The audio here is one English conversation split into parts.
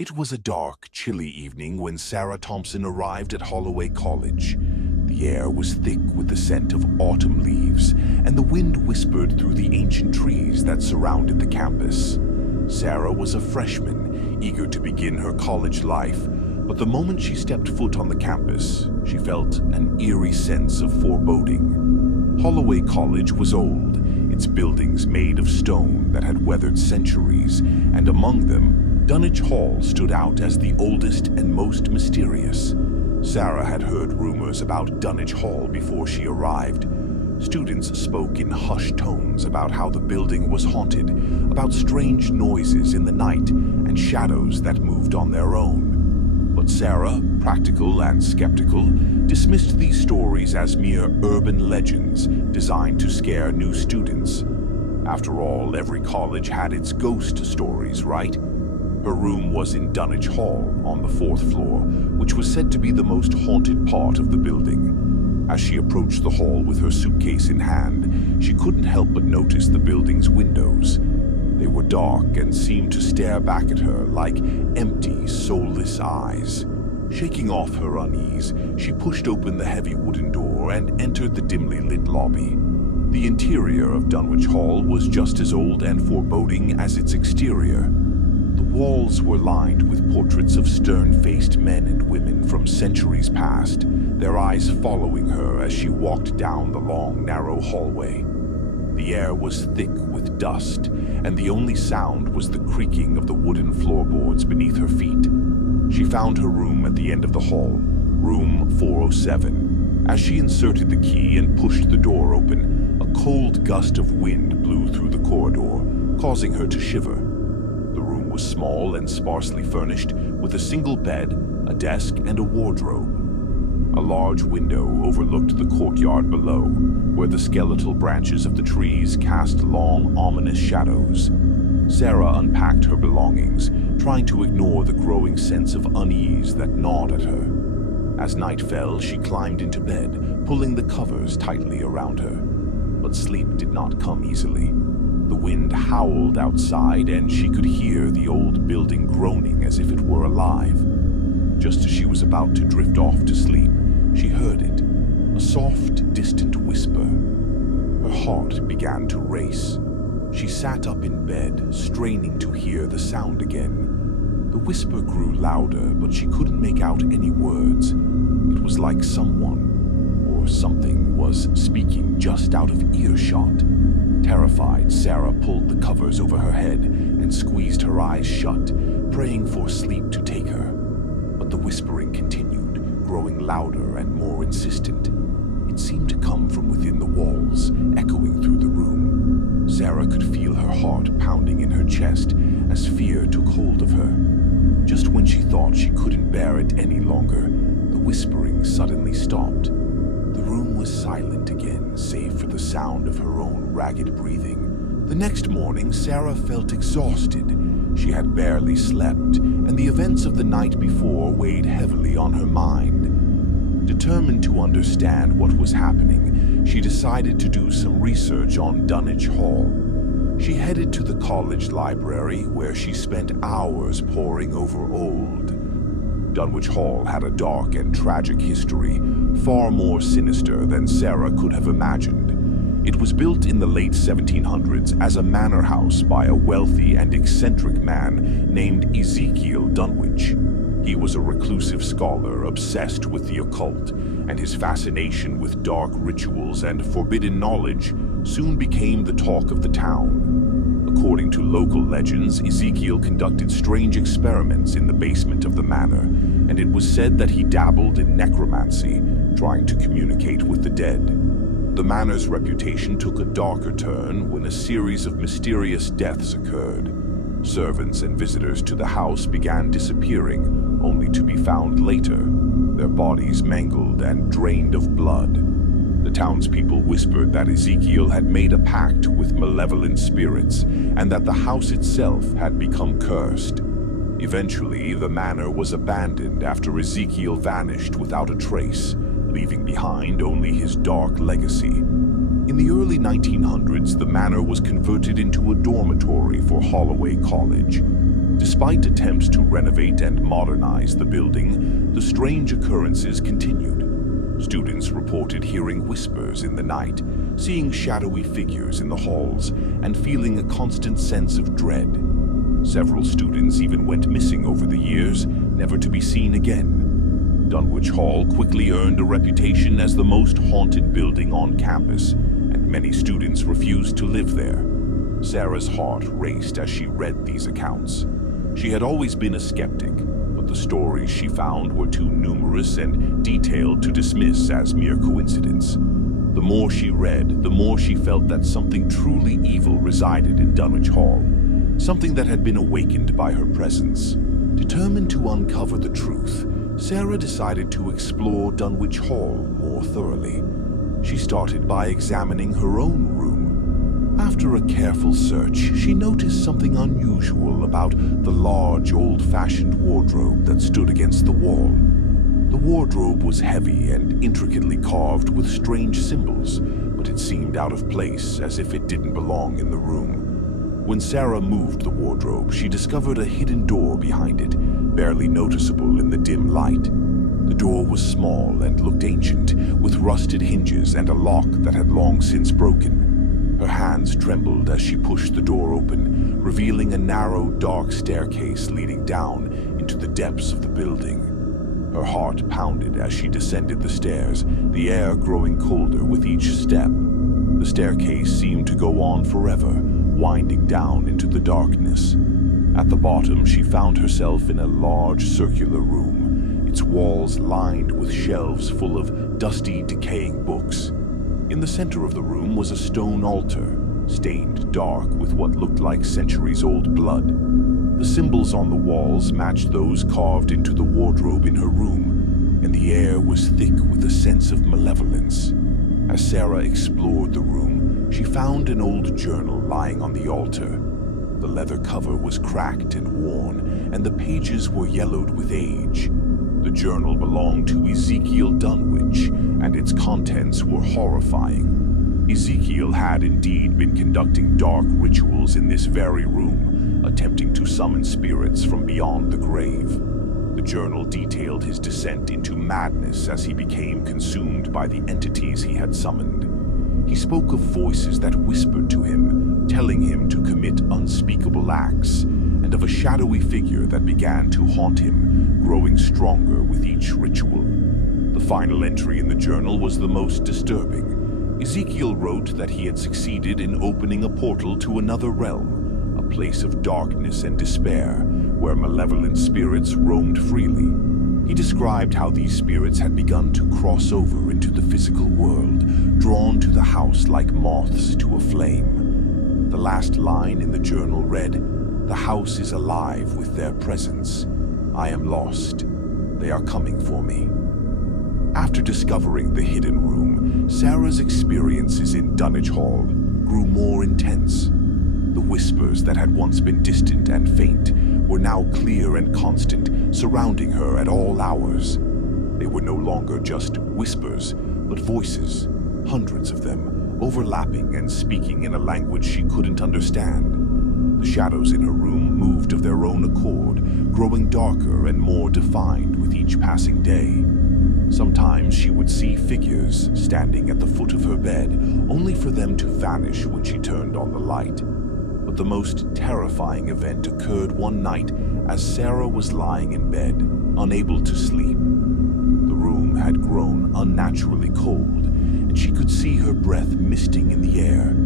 It was a dark, chilly evening when Sarah Thompson arrived at Holloway College. The air was thick with the scent of autumn leaves, and the wind whispered through the ancient trees that surrounded the campus. Sarah was a freshman, eager to begin her college life, but the moment she stepped foot on the campus, she felt an eerie sense of foreboding. Holloway College was old, its buildings made of stone that had weathered centuries, and among them, Dunwich Hall stood out as the oldest and most mysterious. Sarah had heard rumors about Dunwich Hall before she arrived. Students spoke in hushed tones about how the building was haunted, about strange noises in the night and shadows that moved on their own. But Sarah, practical and skeptical, dismissed these stories as mere urban legends designed to scare new students. After all, every college had its ghost stories, right? Her room was in Dunwich Hall, on the 4th floor, which was said to be the most haunted part of the building. As she approached the hall with her suitcase in hand, she couldn't help but notice the building's windows. They were dark and seemed to stare back at her like empty, soulless eyes. Shaking off her unease, she pushed open the heavy wooden door and entered the dimly lit lobby. The interior of Dunwich Hall was just as old and foreboding as its exterior. The walls were lined with portraits of stern-faced men and women from centuries past, their eyes following her as she walked down the long, narrow hallway. The air was thick with dust, and the only sound was the creaking of the wooden floorboards beneath her feet. She found her room at the end of the hall, room 407. As she inserted the key and pushed the door open, a cold gust of wind blew through the corridor, causing her to shiver. The room was small and sparsely furnished, with a single bed, a desk, and a wardrobe. A large window overlooked the courtyard below, where the skeletal branches of the trees cast long, ominous shadows. Sarah unpacked her belongings, trying to ignore the growing sense of unease that gnawed at her. As night fell, she climbed into bed, pulling the covers tightly around her. But sleep did not come easily. The wind howled outside, and she could hear the old building groaning as if it were alive. Just as she was about to drift off to sleep, she heard it, a soft, distant whisper. Her heart began to race. She sat up in bed, straining to hear the sound again. The whisper grew louder, but she couldn't make out any words. It was like someone, or something, was speaking just out of earshot. Terrified, Sarah pulled the covers over her head and squeezed her eyes shut, praying for sleep to take her. But the whispering continued, growing louder and more insistent. It seemed to come from within the walls, echoing through the room. Sarah could feel her heart pounding in her chest as fear took hold of her. Just when she thought she couldn't bear it any longer, the whispering suddenly stopped. The room was silent again, save for the sound of her own ragged breathing. The next morning, Sarah felt exhausted. She had barely slept, and the events of the night before weighed heavily on her mind. Determined to understand what was happening, she decided to do some research on Dunwich Hall. She headed to the college library, where she spent hours poring over old. Dunwich Hall had a dark and tragic history, far more sinister than Sarah could have imagined. It was built in the late 1700s as a manor house by a wealthy and eccentric man named Ezekiel Dunwich. He was a reclusive scholar obsessed with the occult, and his fascination with dark rituals and forbidden knowledge soon became the talk of the town. According to local legends, Ezekiel conducted strange experiments in the basement of the manor, and it was said that he dabbled in necromancy, trying to communicate with the dead. The manor's reputation took a darker turn when a series of mysterious deaths occurred. Servants and visitors to the house began disappearing, only to be found later, their bodies mangled and drained of blood. The townspeople whispered that Ezekiel had made a pact with malevolent spirits, and that the house itself had become cursed. Eventually, the manor was abandoned after Ezekiel vanished without a trace, leaving behind only his dark legacy. In the early 1900s, the manor was converted into a dormitory for Holloway College. Despite attempts to renovate and modernize the building, the strange occurrences continued. Students reported hearing whispers in the night, seeing shadowy figures in the halls, and feeling a constant sense of dread. Several students even went missing over the years, never to be seen again. Dunwich Hall quickly earned a reputation as the most haunted building on campus, and many students refused to live there. Sarah's heart raced as she read these accounts. She had always been a skeptic, but the stories she found were too numerous and detailed to dismiss as mere coincidence. The more she read, the more she felt that something truly evil resided in Dunwich Hall, something that had been awakened by her presence. Determined to uncover the truth, Sarah decided to explore Dunwich Hall more thoroughly. She started by examining her own room. After a careful search, she noticed something unusual about the large, old-fashioned wardrobe that stood against the wall. The wardrobe was heavy and intricately carved with strange symbols, but it seemed out of place, as if it didn't belong in the room. When Sarah moved the wardrobe, she discovered a hidden door behind it, barely noticeable in the dim light. The door was small and looked ancient, with rusted hinges and a lock that had long since broken. Her hands trembled as she pushed the door open, revealing a narrow, dark staircase leading down into the depths of the building. Her heart pounded as she descended the stairs, the air growing colder with each step. The staircase seemed to go on forever, winding down into the darkness. At the bottom, she found herself in a large circular room, its walls lined with shelves full of dusty, decaying books. In the center of the room was a stone altar, stained dark with what looked like centuries-old blood. The symbols on the walls matched those carved into the wardrobe in her room, and the air was thick with a sense of malevolence. As Sarah explored the room, she found an old journal lying on the altar. The leather cover was cracked and worn, and the pages were yellowed with age. The journal belonged to Ezekiel Dunwich, and its contents were horrifying. Ezekiel had indeed been conducting dark rituals in this very room, attempting to summon spirits from beyond the grave. The journal detailed his descent into madness as he became consumed by the entities he had summoned. He spoke of voices that whispered to him, telling him to commit unspeakable acts, and of a shadowy figure that began to haunt him, growing stronger with each ritual. The final entry in the journal was the most disturbing. Ezekiel wrote that he had succeeded in opening a portal to another realm, a place of darkness and despair, where malevolent spirits roamed freely. He described how these spirits had begun to cross over into the physical world, drawn to the house like moths to a flame. The last line in the journal read, "The house is alive with their presence. I am lost. They are coming for me." After discovering the hidden room, Sarah's experiences in Dunwich Hall grew more intense. The whispers that had once been distant and faint were now clear and constant, surrounding her at all hours. They were no longer just whispers, but voices, hundreds of them, overlapping and speaking in a language she couldn't understand. The shadows in her room moved of their own accord, growing darker and more defined with each passing day. Sometimes she would see figures standing at the foot of her bed, only for them to vanish when she turned on the light. But the most terrifying event occurred one night as Sarah was lying in bed, unable to sleep. The room had grown unnaturally cold, and she could see her breath misting in the air.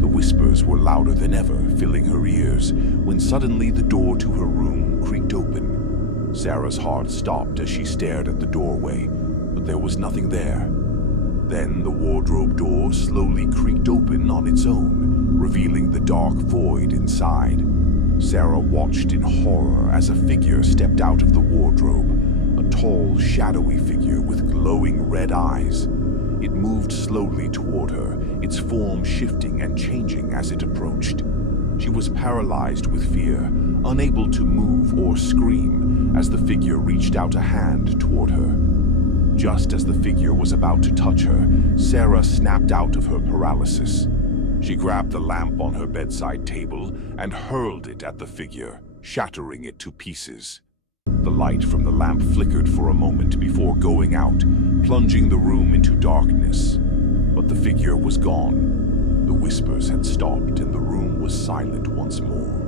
The whispers were louder than ever, filling her ears, when suddenly the door to her room creaked open. Sarah's heart stopped as she stared at the doorway, but there was nothing there. Then the wardrobe door slowly creaked open on its own, revealing the dark void inside. Sarah watched in horror as a figure stepped out of the wardrobe, a tall, shadowy figure with glowing red eyes. It moved slowly toward her, its form shifting and changing as it approached. She was paralyzed with fear, unable to move or scream as the figure reached out a hand toward her. Just as the figure was about to touch her, Sarah snapped out of her paralysis. She grabbed the lamp on her bedside table and hurled it at the figure. shattering it to pieces. The light from the lamp flickered for a moment before going out, plunging the room into darkness. But the figure was gone. The whispers had stopped and the room was silent once more.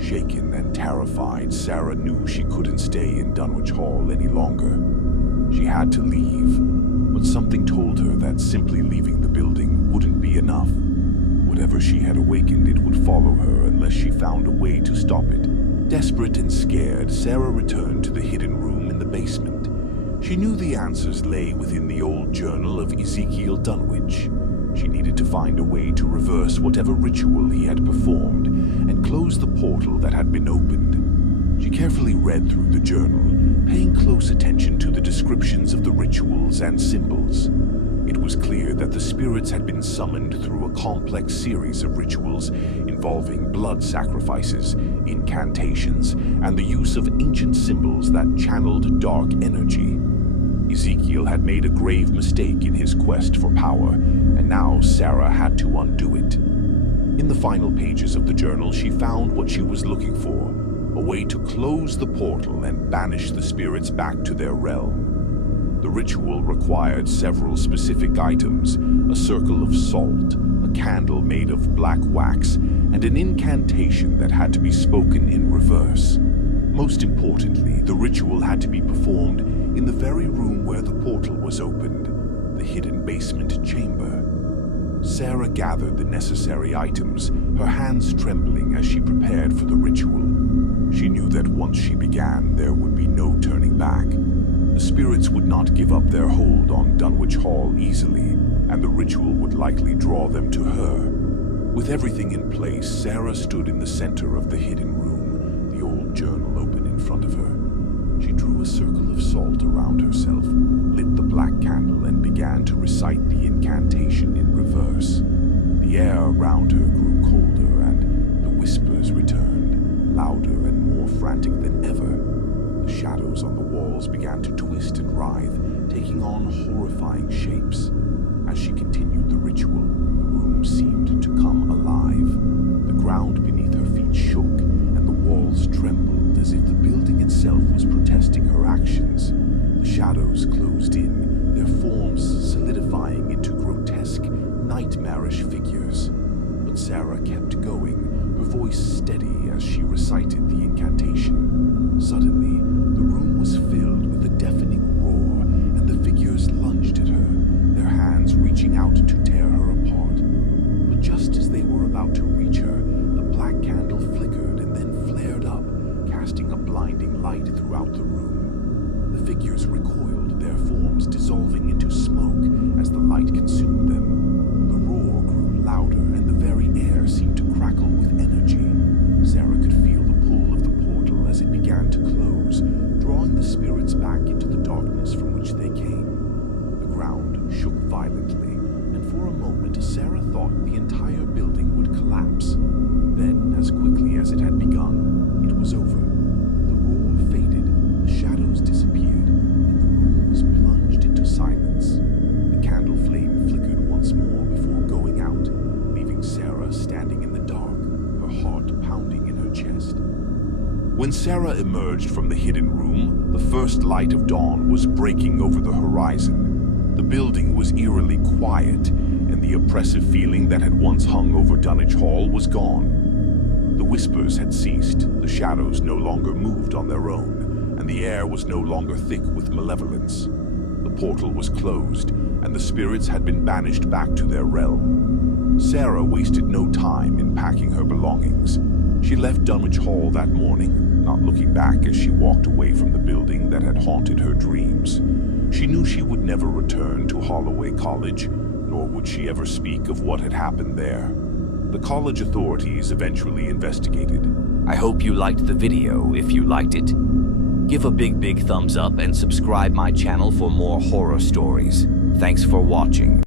Shaken and terrified, Sarah knew she couldn't stay in Dunwich Hall any longer. She had to leave, but something told her that simply leaving the building wouldn't be enough. Whatever she had awakened, it would follow her unless she found a way to stop it. Desperate and scared, Sarah returned to the hidden room in the basement. She knew the answers lay within the old journal of Ezekiel Dunwich. She needed to find a way to reverse whatever ritual he had performed and close the portal that had been opened. She carefully read through the journal, paying close attention to the descriptions of the rituals and symbols. It was clear that the spirits had been summoned through a complex series of rituals involving blood sacrifices, incantations, and the use of ancient symbols that channeled dark energy. Ezekiel had made a grave mistake in his quest for power, and now Sarah had to undo it. In the final pages of the journal, she found what she was looking for, a way to close the portal and banish the spirits back to their realm. The ritual required several specific items: a circle of salt, a candle made of black wax, and an incantation that had to be spoken in reverse. Most importantly, the ritual had to be performed in the very room where the portal was opened, the hidden basement chamber. Sarah gathered the necessary items, her hands trembling as she prepared for the ritual. She knew that once she began, there would be no turning back. The spirits would not give up their hold on Dunwich Hall easily, and the ritual would likely draw them to her. With everything in place, Sarah stood in the center of the hidden room, the old journal open in front of her. She drew a circle of salt around herself, lit the black candle, and began to recite the incantation in reverse. The air around her grew colder, and the whispers returned, louder and more frantic than ever. The shadows on the walls began to twist and writhe, taking on horrifying shapes. As she continued the ritual, the room seemed to come alive. The ground beneath her feet shook, and the walls trembled as if the building itself was protesting her actions. The shadows closed in, their forms solidifying into grotesque, nightmarish figures. But Sarah kept going, her voice steady as she recited the incantation. Suddenly, the room was filled with a deafening roar, and the figures lunged at her, their hands reaching out to tear her apart. But just as they were about to reach her, the black candle flickered and then flared up, casting a blinding light throughout the room. The figures recoiled, their forms dissolving into smoke as the light consumed them. The roar grew louder, and the very air seemed to crackle with energy. Sarah could feel the pull of the portal as it began to close, drawing the spirits back into the darkness from which they came. The ground shook violently, and for a moment Sarah thought the entire building would collapse. Then, as quickly as it had begun, it was over. The roar faded, the shadows disappeared, and the room was plunged into silence. The candle flame flickered once more before going out, leaving Sarah standing in the dark, her heart pounding in her chest. When Sarah emerged from the hidden room, the first light of dawn was breaking over the horizon. The building was eerily quiet, and the oppressive feeling that had once hung over Dunwich Hall was gone. The whispers had ceased, the shadows no longer moved on their own, and the air was no longer thick with malevolence. The portal was closed, and the spirits had been banished back to their realm. Sarah wasted no time in packing her belongings. She left Dunwich Hall that morning, not looking back as she walked away from the building that had haunted her dreams. She knew she would never return to Holloway College, nor would she ever speak of what had happened there. The college authorities eventually investigated. I hope you liked the video. If you liked it, give a big thumbs up and subscribe my channel for more horror stories. Thanks for watching.